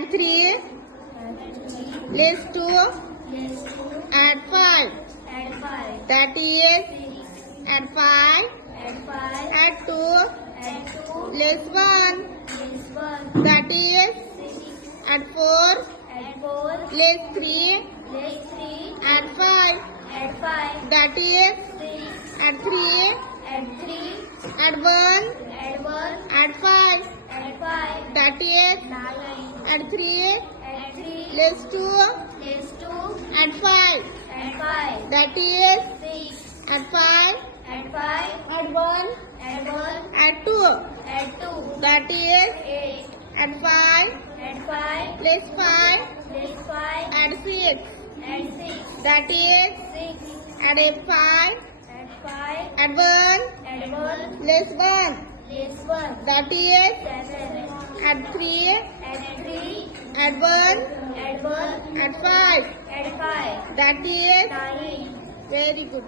Add 3. Less 2. Add 5. That is. Add 5. Add 2. Less 1. That is. Add 4. Less 3. Add 5. That is. Add 3. Add 1. Add 5. That is. Add 3. Less 2. Add 5. That is. Add 5. Add 1. Add 2. That is. Add 5. Less 5. Add 6. That is. Add 5. Add 1. Less 1. That is. Add 3. Add 1. Add 5. That is. Very good.